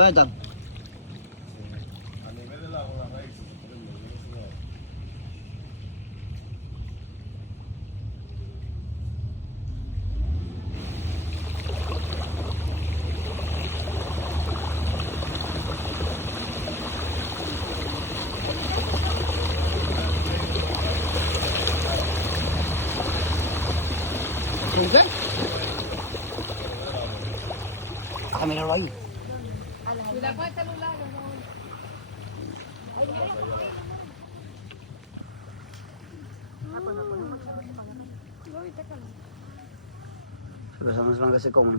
Kaya dyan. Suga? Kami na rin. Wala pa sa lula. Sama-sama kasi kung